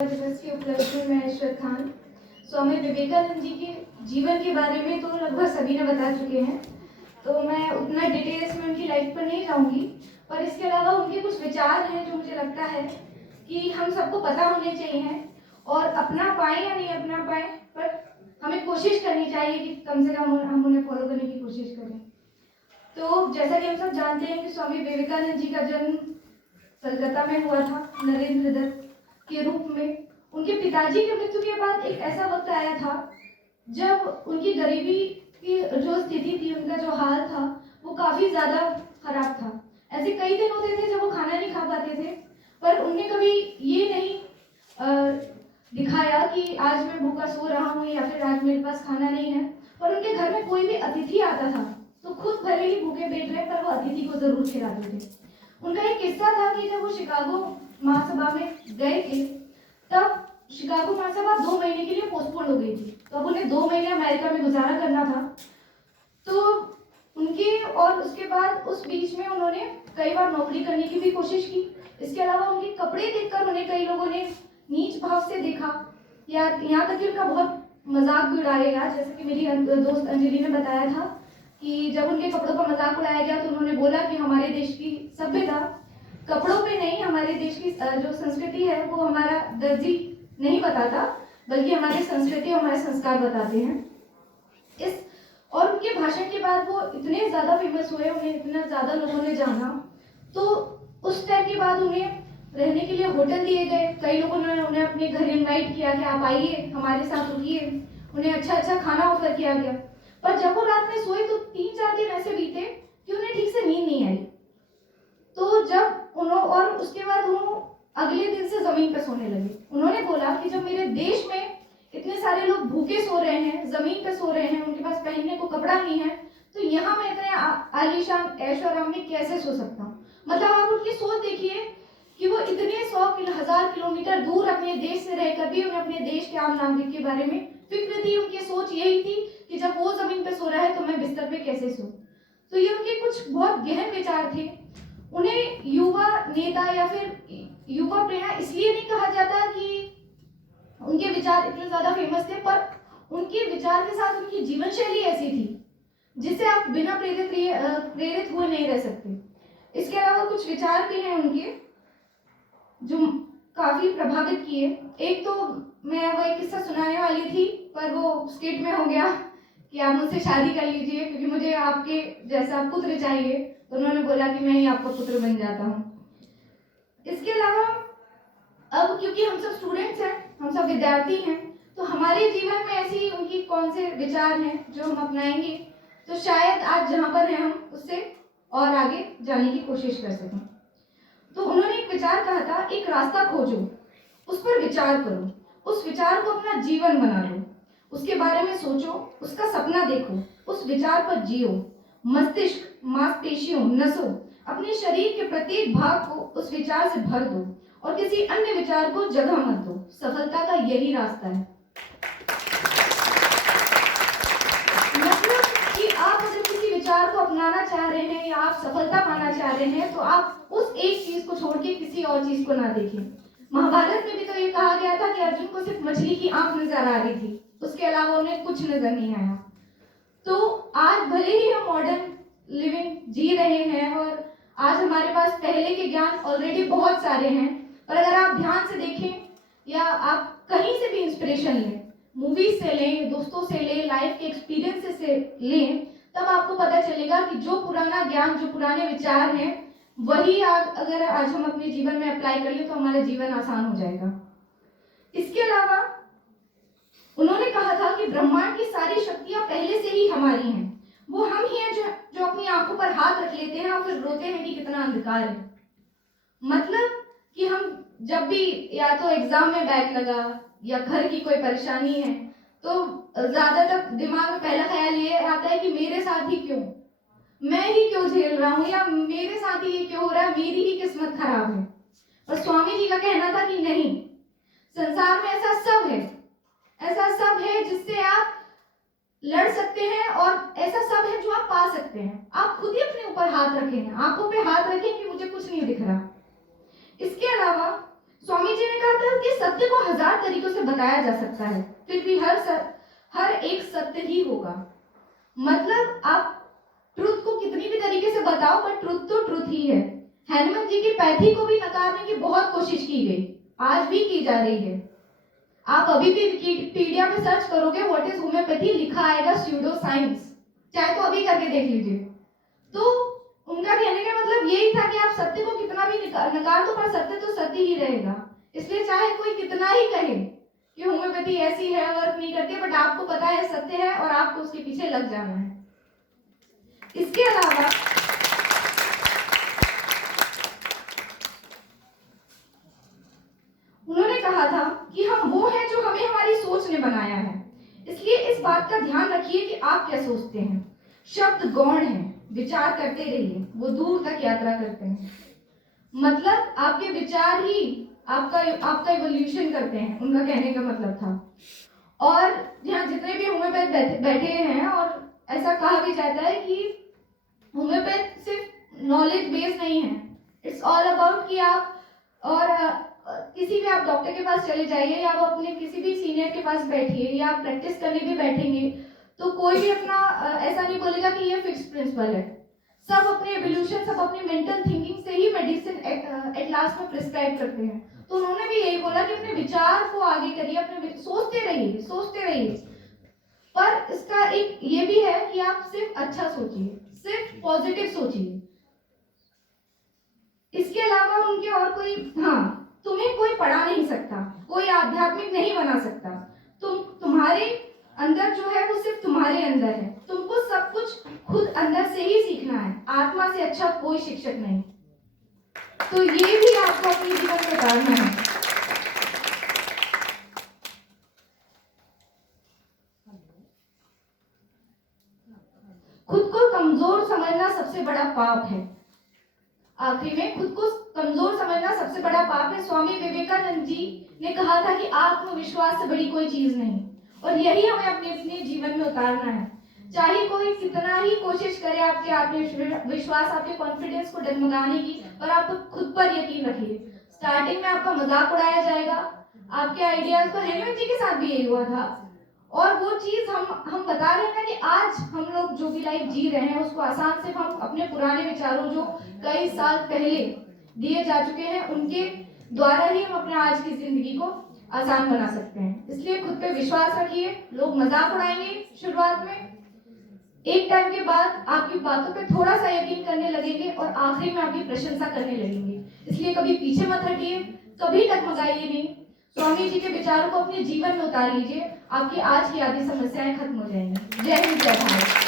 दिवस के उपलक्ष्य में मैं श्रद्धान स्वामी विवेकानंद जी के जीवन के बारे में तो लगभग सभी ने बता चुके हैं, तो मैं उतना डिटेल्स में उनकी लाइफ पर नहीं जाऊंगी। पर इसके अलावा उनके कुछ विचार हैं जो मुझे लगता है कि हम सबको पता होने चाहिए और अपना पाए या नहीं अपना पाए, पर हमें कोशिश करनी चाहिए कि कम से कम हम उन्हें फॉलो करने की कोशिश करें। तो जैसा कि हम सब जानते हैं कि स्वामी विवेकानंद जी का जन्म कलकत्ता में हुआ था नरेंद्र दत्त के रूप में। उनके पिताजी की मृत्यु के बाद एक ऐसा वक्त आया था जब उनकी गरीबी की जो स्थिति थी, उनका जो हाल था वो काफी ज्यादा खराब था। ऐसे कई दिन होते थे जब वो खाना नहीं खा पाते थे, पर उनने कभी ये नहीं दिखाया कि आज मैं भूखा सो रहा हूँ या फिर आज मेरे पास खाना नहीं है। पर उनके घर में कोई भी अतिथि आता था तो खुद भले ही भूखे बैठ रहे पर वो अतिथि को जरूर खिलाते थे। उनका एक किस्सा था कि जब वो शिकागो महासभा में गए थे, तब शिकागो महासभा 2 महीने के लिए पोस्टपोन हो गई थी, तो अब उन्हें 2 महीने अमेरिका में गुजारा करना था। तो उनके और उसके बाद उस बीच में उन्होंने कई बार नौकरी करने की भी कोशिश की। इसके अलावा उनके कपड़े देखकर उन्हें कई लोगों ने नीच भाव से देखा, या यहाँ तक कि उनका बहुत मजाक भी उड़ाया गया। जैसे कि मेरी दोस्त अंजलि ने बताया था कि जब उनके कपड़ों का मजाक उड़ाया गया तो उन्होंने बोला कि हमारे देश की सभ्यता कपड़ों पे नहीं, हमारे देश की जो संस्कृति है वो हमारा दर्जी नहीं बताता, बल्कि हमारी संस्कृति और हमारे संस्कार बताते हैं। इस और उनके भाषण के बाद वो इतने ज्यादा फेमस हुए, उन्हें इतना ज्यादा लोगों ने जाना, तो उस टाइम के बाद उन्हें रहने के लिए होटल दिए गए। कई लोगों ने उन्हें अपने घर इनवाइट किया कि आप आइए हमारे साथ रुकिए। उन्हें अच्छा अच्छा खाना ऑफर किया गया। पर जब वो रात में सोए तो 3-4 दिन ऐसे बीते कि उन्हें ठीक से नींद नहीं आई। तो जब उन्होंने और उसके बाद वो अगले दिन से जमीन पर सोने लगे। उन्होंने बोला कि जब मेरे देश में इतने सारे लोग भूखे सो रहे हैं, जमीन पे सो रहे हैं, उनके पास पहनने को कपड़ा नहीं है, तो यहाँ मैं इतने आलीशान ऐशो आराम में कैसे सो सकता हूँ। मतलब आप उनकी सोच देखिए कि वो इतने 100,000 किलोमीटर दूर अपने देश से रहकर भी उन्हें अपने देश के आम नागरिक के बारे में फिक्र थी। उनकी सोच यही थी कि जब वो जमीन पे सो रहा है तो मैं बिस्तर पे कैसे सो। तो ये उनके कुछ बहुत गहन विचार थे। उन्हें युवा नेता या फिर युवा प्रेरणा इसलिए नहीं कहा जाता कि उनके विचार इतने ज्यादा फेमस थे, पर उनके विचार के साथ उनकी जीवन शैली ऐसी थी जिससे आप बिना प्रेरित हुए नहीं रह सकते। इसके अलावा कुछ विचार भी हैं उनके जो काफी प्रभावित किए। एक तो मैं वो एक किस्सा सुनाने वाली थी, पर वो स्किट में हो गया कि आप मुझसे शादी कर लीजिए क्योंकि मुझे आपके जैसा पुत्र चाहिए। तो उन्होंने बोला कि मैं ही आपका पुत्र बन जाता हूँ। इसके अलावा अब क्योंकि हम सब स्टूडेंट्स हैं, हम सब विद्यार्थी हैं, तो हमारे जीवन में ऐसी उनकी कौन से विचार हैं जो हम अपनाएंगे तो शायद आज जहाँ पर हैं हम उससे और आगे जाने की कोशिश कर सकें। तो उन्होंने एक विचार कहा था, एक रास्ता खोजो, उस पर विचार करो, उस विचार को अपना जीवन बना लो, उसके बारे में सोचो, उसका सपना देखो, उस विचार पर जियो। मस्तिष्क, मांसपेशियों, नसों, अपने शरीर के प्रत्येक भाग को उस विचार से भर दो और किसी अन्य विचार को जगह मत दो। सफलता का यही रास्ता है। मतलब कि आप अगर किसी विचार को अपनाना चाह रहे हैं या आप सफलता पाना चाह रहे हैं तो आप उस एक चीज को छोड़ के किसी और चीज को ना देखें। महाभारत में भी तो ये कहा गया था कि अर्जुन को सिर्फ मछली की आंख नजर आ रही थी, उसके अलावा उन्हें कुछ नजर नहीं आया। तो आज भले ही हम मॉडर्न लिविंग जी रहे हैं और आज हमारे पास पहले के ज्ञान ऑलरेडी बहुत सारे हैं, पर अगर आप ध्यान से देखें या आप कहीं से भी इंस्पिरेशन लें, मूवीज से लें, दोस्तों से लें, लाइफ के एक्सपीरियंस से लें, तब आपको पता चलेगा कि जो पुराना ज्ञान, जो पुराने विचार हैं, वही अगर आज हम अपने जीवन में अप्लाई कर लें तो हमारा जीवन आसान हो जाएगा। इसके अलावा उन्होंने कहा था कि ब्रह्मांड की सारी शक्तियां पहले से ही हमारी हैं। वो हम ही हैं जो अपनी आंखों पर हाथ रख लेते हैं और फिर रोते हैं कि कितना अंधकार है। मतलब कि हम जब भी या तो एग्जाम में बैक लगा या घर की कोई परेशानी है तो ज्यादातर दिमाग में पहला ख्याल ये आता है कि मेरे साथ ही क्यों, मैं ही क्यों झेल रहा हूँ, या मेरे साथ ही ये क्यों हो रहा है, मेरी ही किस्मत खराब है। और स्वामी जी का कहना था कि नहीं, संसार में ऐसा सब है, ऐसा सब है जिससे आप लड़ सकते हैं और ऐसा सब है जो आप पा सकते हैं। आप खुद ही अपने ऊपर हाथ रखें, आंखों पे हाथ रखें कि मुझे कुछ नहीं दिख रहा। इसके अलावा स्वामी जी ने कहा था कि सत्य को 1000 तरीकों से बताया जा सकता है, फिर भी हर एक सत्य ही होगा। मतलब आप ट्रुथ को कितनी भी तरीके से बताओ, पर ट्रुथ तो ट्रुथ ही है। हनुमान जी की पैथी को भी नकारने की बहुत कोशिश की गई, आज भी की जा रही है। आप अभी भी विकिपीडिया में सर्च करोगे व्हाट इज होम्योपैथी, लिखा आएगा स्यूडो साइंस, चाहे तो अभी करके देख लीजिए। तो उनका कहने का मतलब यही था कि आप सत्य को कितना भी नकार दो, पर सत्य तो सत्य ही रहेगा। इसलिए चाहे कोई कितना ही कहे कि होम्योपैथी ऐसी है, वर्क नहीं करती, बट आपको पता है सत्य है और आपको उसके पीछे लग जाना है। इसके अलावा उन्होंने कहा था कि हम वो हैं जो हमें हमारी सोच ने बनाया है, इसलिए इस बात का ध्यान रखिए कि आप क्या सोचते हैं। शब्द गौण है, विचार करते रहिए, वो दूर तक यात्रा करते हैं। मतलब आपके विचार ही आपका इवोल्यूशन करते हैं, उनका कहने का मतलब था। और यहाँ जितने भी होम्योपैथ बैठे हैं, और ऐसा कहा भी जाता है कि होम्योपैथ सिर्फ नॉलेज बेस नहीं है, इट्स ऑल अबाउट कि आप और किसी भी आप डॉक्टर के पास चले जाइए या आप अपने किसी भी सीनियर के पास बैठिए या आप प्रैक्टिस करने भी बैठेंगे, तो कोई भी अपना ऐसा नहीं बोलेगा कि ये फिक्स प्रिंसिपल है। सब अपने एवोल्यूशन, सब अपनी मेंटल थिंकिंग से ही मेडिसिन एट लास्ट में प्रिस्क्राइब करते हैं। तो उन्होंने भी यही बोला कि अपने विचार को आगे करिए, अपने सोचते रहिए। पर इसका एक ये भी है कि आप सिर्फ अच्छा सोचिए, सिर्फ पॉजिटिव सोचिए। इसके अलावा उनके और कोई, तुम्हें कोई पढ़ा नहीं सकता, कोई आध्यात्मिक नहीं बना सकता। तुम्हारे अंदर जो है वो सिर्फ तुम्हारे अंदर है, तुमको सब कुछ खुद अंदर से ही सीखना है, आत्मा से अच्छा कोई शिक्षक नहीं। तो ये भी आपको अपने जीवन में उतारना है। खुद को कमजोर समझना सबसे बड़ा पाप है। आखिरी में, खुद को कमजोर समझना सबसे बड़ा पाप है। स्वामी विवेकानंद जी ने कहा था कि आत्मविश्वास से बड़ी कोई चीज नहीं, और यही हमें अपने अपने जीवन में उतारना है। चाहे कोई कितना ही कोशिश करे आपके आत्मविश्वास, आपके कॉन्फिडेंस को डगमगाने की, पर आप खुद पर यकीन रखिए। स्टार्टिंग में आपका मजाक उड़ाया जाएगा, आपके आइडियाज को, हनुमान जी के साथ भी यही हुआ था। और वो चीज हम बता रहे हैं ना कि आज हम लोग जो भी लाइफ जी रहे हैं उसको आसान से हम अपने पुराने विचारों जो कई साल पहले दिए जा चुके हैं उनके द्वारा ही हम अपने आज की जिंदगी को आसान बना सकते हैं। इसलिए खुद पे विश्वास रखिए। लोग मजाक उड़ाएंगे शुरुआत में, एक टाइम के बाद आपकी बातों पे थोड़ा सा यकीन करने लगेंगे और आखिरी में आपकी प्रशंसा करने लगेंगे। इसलिए कभी पीछे मत हटिए, कभी डगमगाइए नहीं। स्वामी जी के विचारों को अपने जीवन में उतार लीजिए, आपकी आज की आधी समस्याएं खत्म हो जाएंगी। जय हिंद, जय भारत।